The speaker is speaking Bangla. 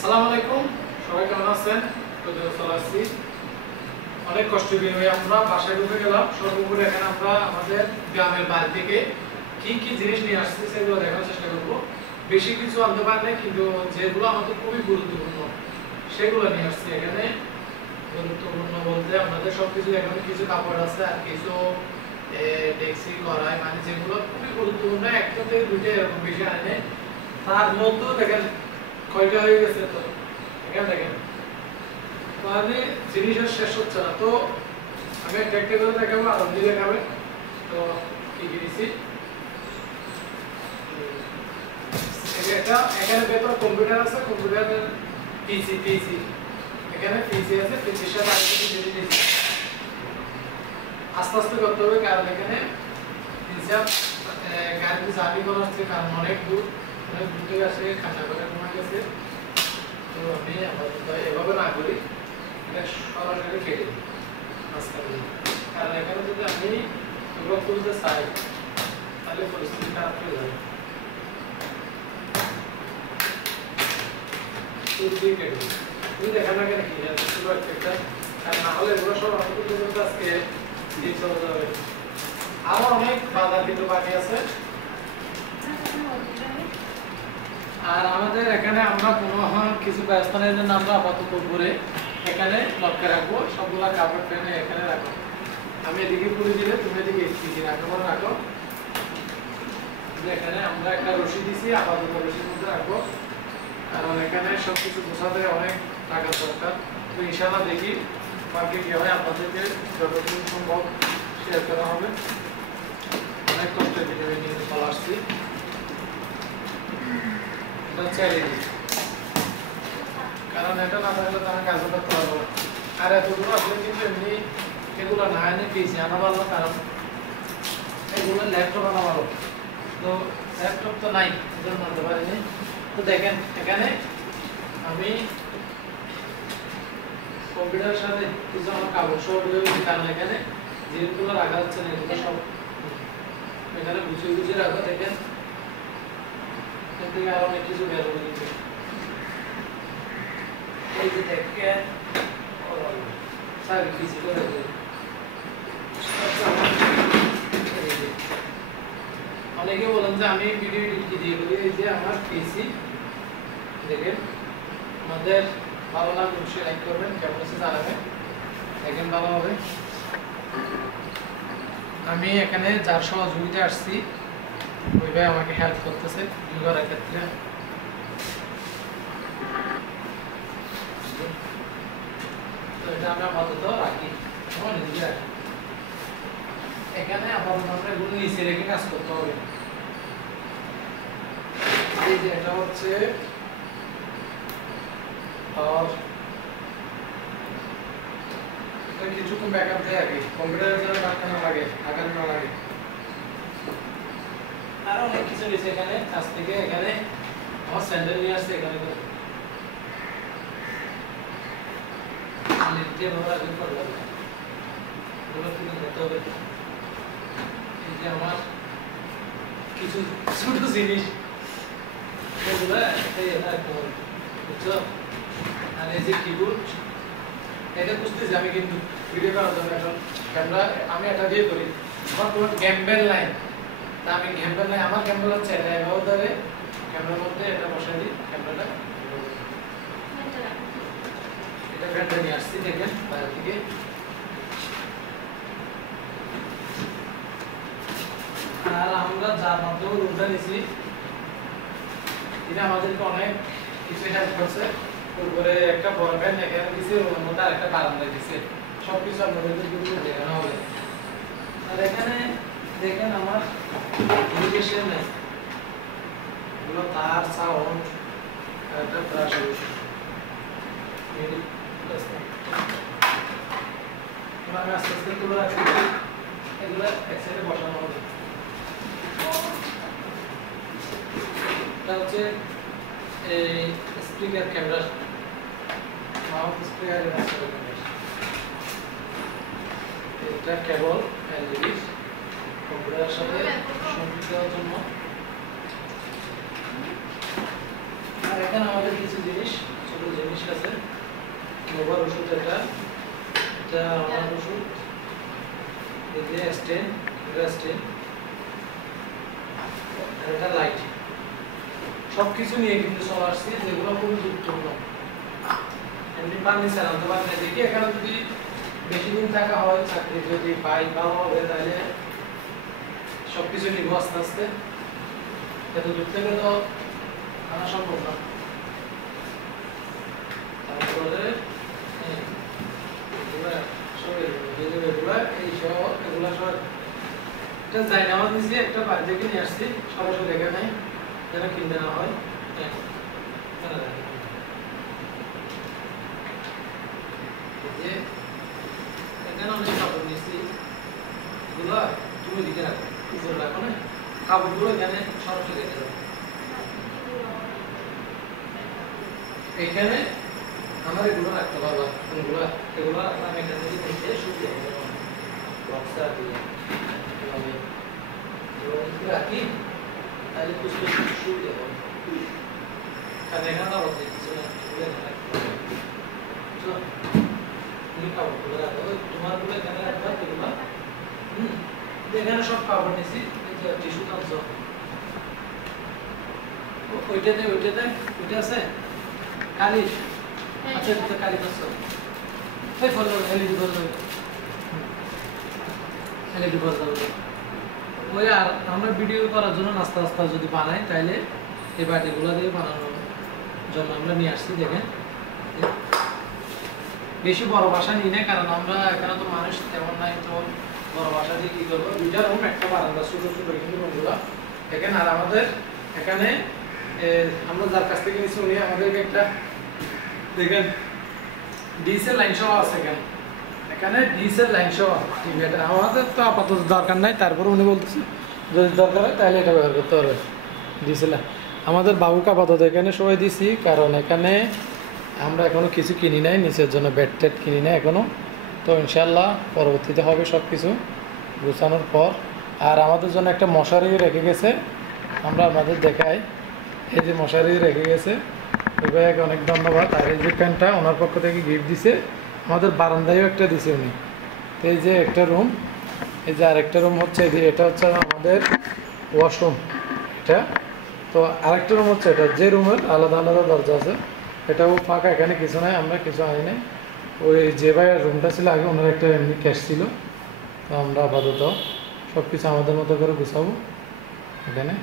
আসসালামু আলাইকুম, সবাই কেমন আছেন? অনেক কষ্ট করে আমরা বাসায় ঢুকে গেলাম। সর্বোপরি এখানে আমরা আমাদের গ্রামের বাড়ি থেকে কি কি জিনিস নিয়ে আসছি সেগুলো দেখার চেষ্টা করব। বেশি কিছু আনতে পারি না, কিন্তু যেগুলো আমাদের খুবই গুরুত্বপূর্ণ সেগুলো নিয়ে আসছি। এখানে গুরুত্বপূর্ণ বলতে আমাদের সবকিছু, এখানে কিছু কাপড় আছে আর কিছু ডেক্সি কড়াই, মানে যেগুলো খুবই গুরুত্বপূর্ণ। একটা থেকে দুইটা এরকম বেশি আনে, তার মধ্যেও দেখেন কয়টা হয়ে গেছে। তো এখানে দেখেন মানে জিনিসের শেষ হচ্ছে না। তো আমি একটা একটা করে দেখাবো আর আপনি দেখাবেন। তো কি কি দিছি এটা, এখানে ভেতর কম্পিউটার আছে, কম্পিউটারের পিসি এখানে পিসি আছে, পিসির সাথে আরেকটা পিসি দিয়েছি। আস্তে আস্তে করতে হবে, কারণ এখানে হিসাব গাড়ি জার্নি করা হচ্ছে, কারণ অনেক দূর থেকে আসে, খান্না করে কমে গেছে। তো আমি আপাতত এভাবে না করি, এটা সরাসরি কেটে দিই মাঝখানে, কারণ এখানে যদি আমি এগুলো তুলতে চাই তাহলে পরিস্থিতি খারাপ হয়ে যাবে। কেটে দিই, তুমি দেখা না কেন কি একটা, আর না হলে এগুলো সব আমাকে পর্যন্ত আজকে দিয়ে চলে যাবে। আরো অনেক বাজার কিন্তু বাকি আছে। আর আমাদের এখানে আমরা কোনো কিছু ব্যবস্থা নেই জন্য আমরা আপাতত করে এখানে লক্ষ্যে রাখবো। সবগুলা কাপড় টেনে এখানে রাখো। আমি এদিকে পুরি দিলে তুমি এদিকে পিছিয়ে রাখো। এখানে আমরা একটা রশি দিছি, আপাতত রশির মধ্যে রাখবো, কারণ এখানে সবকিছু গোছাতে অনেক টাকা দরকার। তো ইনশাআল্লাহ দেখি বাকি কি হয়, আপনাদেরকে যতটুকু সম্ভব শেয়ার করা হবে। অনেক কষ্টের ভিডিও নিয়ে চলে আসছি। কারণ এটা না থাকলে তো আমি কাজ করতে পারবো না। আর এতগুলো আসলে কিন্তু এমনি এগুলো না এনে পেয়েছি আনা ভালো, কারণ এগুলো ল্যাপটপ আনা ভালো। তো ল্যাপটপ তো নাই, এজন্য আনতে পারিনি। তো দেখেন এখানে আমি কম্পিউটারের সাথে কিছু আমার কাগজ সব দিয়েছি, কারণ এখানে যেগুলো রাখা যাচ্ছে না এগুলো সব এখানে গুছিয়ে রাখা। দেখেন থেকে আর অনেক কিছু বের হয়ে গেছে। এই যে দেখেন সারি কিছু করে অনেকে বলেন যে আমি ভিডিও এডিট দিয়ে করি। এই যে আমার পিসি দেখেন, আমাদের ভালো লাগলে অবশ্যই লাইক করবেন, কেমন আছে জানাবেন। দেখেন ভালো হবে। আমি এখানে যার সহযোগিতা আসছি ওই ভাই আমাকে হেল্প করতেছে ভিডিও করার ক্ষেত্রে। তো এটা আমরা আপাতত রাখি, এদিকে রাখি। এখানে আপাতত আমরা এগুলো নিচে রেখে কাজ করতে হবে। এই যে এটা হচ্ছে কিছুক্ষণ ব্যাকআপ দেয় আগে, কম্পিউটারের জন্য রাখতে না লাগে। আরো অনেক কিছু রয়েছে এখানে। কাছ থেকে এখানে আমার স্যান্ডেল নিয়ে আসছে, এখানে এই যে আমার কিছু ছোট জিনিস এগুলো বুঝছো। আর এই যে কিবোর্ড, এটা বুঝতেছি আমি, কিন্তু ভিডিও করার জন্য এখন ক্যামেরা আমি এটা দিয়ে করি। আমার কোনো গ্যাম্বেল নাই, তা আমি গ্যাম্বেল নাই। আমার গ্যাম্বেল হচ্ছে এটা, এভাবে ধরে ক্যামেরার মধ্যে এটা বসাই দিই। ক্যামেরাটা এটা ফ্যানটা নিয়ে আসছি দেখেন বাইরে থেকে। আর আমরা যার মাধ্যমে রুমটা নিছি, এটা আমাদেরকে অনেক কিছু হেল্প করছে। তারপরে একটা বড় ফ্যান এখানে দিছে, ওর মধ্যে আরেকটা বারান্দা দিছে। সবকিছু আপনাদেরকে দেখানো হবে। আর এখানে দেখেন আমার ইরিগেশন নেই, এগুলো তার সাউন্ড আর একটা ব্রাশ। আমি আস্তে আস্তে তুলে রাখছি, এগুলো এক সাইডে বসানো হবে। এটা হচ্ছে এই স্পিকার ক্যামেরা, মাউথ স্পিকার। এটা কেবল এলইডি কম্পিউটারের সাথে সংযুক্ত করার জন্য। আর এখানে আমাদের কিছু জিনিস ছোট ওষুধ, এটা আমার ওষুধ, এই যে স্টেন, এটা লাইট, সবকিছু নিয়ে কিন্তু চলে আসছি, যেগুলো খুবই গুরুত্বপূর্ণ। এমনি ফার্নিচার আনতে পারেন না, দেখি এখানে যদি বেশি দিন থাকা হয়, চাকরি যদি পাই ভালো হবে, তাহলে সবকিছু নিব আস্তে আস্তে, এত দূর থেকে তো আনা সম্ভব না। তারপরে একটা বাড়ি থেকে নিয়ে আসছি, সরাসরি এখানে যেন কিনতে না হয়। এখানে অনেক কাপড় নিয়েছি, এগুলো তুমি দিকে রাখো, উপরে রাখো না, কাপড়গুলো এখানে সরাসরি রেখে দাও। এখানে আমার এগুলো রাখতে পারবা, কোনগুলো এগুলো আমি এখান থেকে নিতে সুবিধা হবে, বক্সটা দিয়ে আমি রাখি, তাহলে বুঝতে সুবিধা হবে। কারণ এখানে আবার দিচ্ছি না, এগুলো এখানে রাখতে পারবে। তুমি কাপড়গুলো রাখো, তোমারগুলো এখানে রাখবা, এগুলো এখানে সব কাপড় নিয়েছি, টিস্যু টানছ ওইটাতে ওইটা আছে কালিশ, আচ্ছা এটা কালিশ আছে, এই ফলো এলইডি বল দাও, এলইডি বল দাও। ওই আর আমরা ভিডিও করার জন্য নাস্তা নাস্তা যদি বানাই, তাইলে এই বাটিগুলো দিয়ে বানানোর জন্য আমরা নিয়ে আসছি। দেখেন বেশি বড় বাসা নিই না, কারণ আমরা এখানে তো মানুষ তেমন নাই, তো বড় বাসা দিয়ে কি করবো, দুইটা রুম একটা বারান্দা, ছোট ছোট কিন্তু রুমগুলো দেখেন। আর আমাদের এখানে আমরা যার কাছ থেকে নিচ্ছি উনি আমাদেরকে একটা দেখেন ডিসেল লাইন সহ আছে, এখানে ডিসেল লাইন সহ টিভি। এটা আমাদের তো আপাতত দরকার নাই, তারপরে উনি বলতেছে যদি দরকার হয় তাহলে এটা ব্যবহার করতে পারবে ডিসেল। আমাদের বাবুকে আপাতত এখানে সবাই দিছি, কারণ এখানে আমরা এখনো কিছু কিনি নাই, নিচের জন্য বেড টেড কিনি নাই এখনো, তো ইনশাল্লাহ পরবর্তীতে হবে সব কিছু গুছানোর পর। আর আমাদের জন্য একটা মশারিও রেখে গেছে, আমরা আমাদের দেখাই, এই যে মশারি রেখে গেছে, ওই ভাইয়াকে অনেক ধন্যবাদ। আর এই যে প্যান্টটা ওনার পক্ষ থেকে গিফট দিছে, আমাদের বারান্দায়ও একটা দিছে উনি। তো এই যে একটা রুম, এই যে আরেকটা রুম হচ্ছে, এই যে এটা হচ্ছে আমাদের ওয়াশরুম এটা। তো আরেকটা রুম হচ্ছে এটা, যে রুমের আলাদা আলাদা দরজা আছে, এটাও ফাঁকা, এখানে কিছু নাই, আমরা কিছু আনি নাই। ওই যে ভাইয়ের রুমটা ছিল আগে, ওনার একটা এমনি ক্যাশ ছিল, তো আমরা আপাতত সব কিছু আমাদের মতো করে গুছাবো এখানে।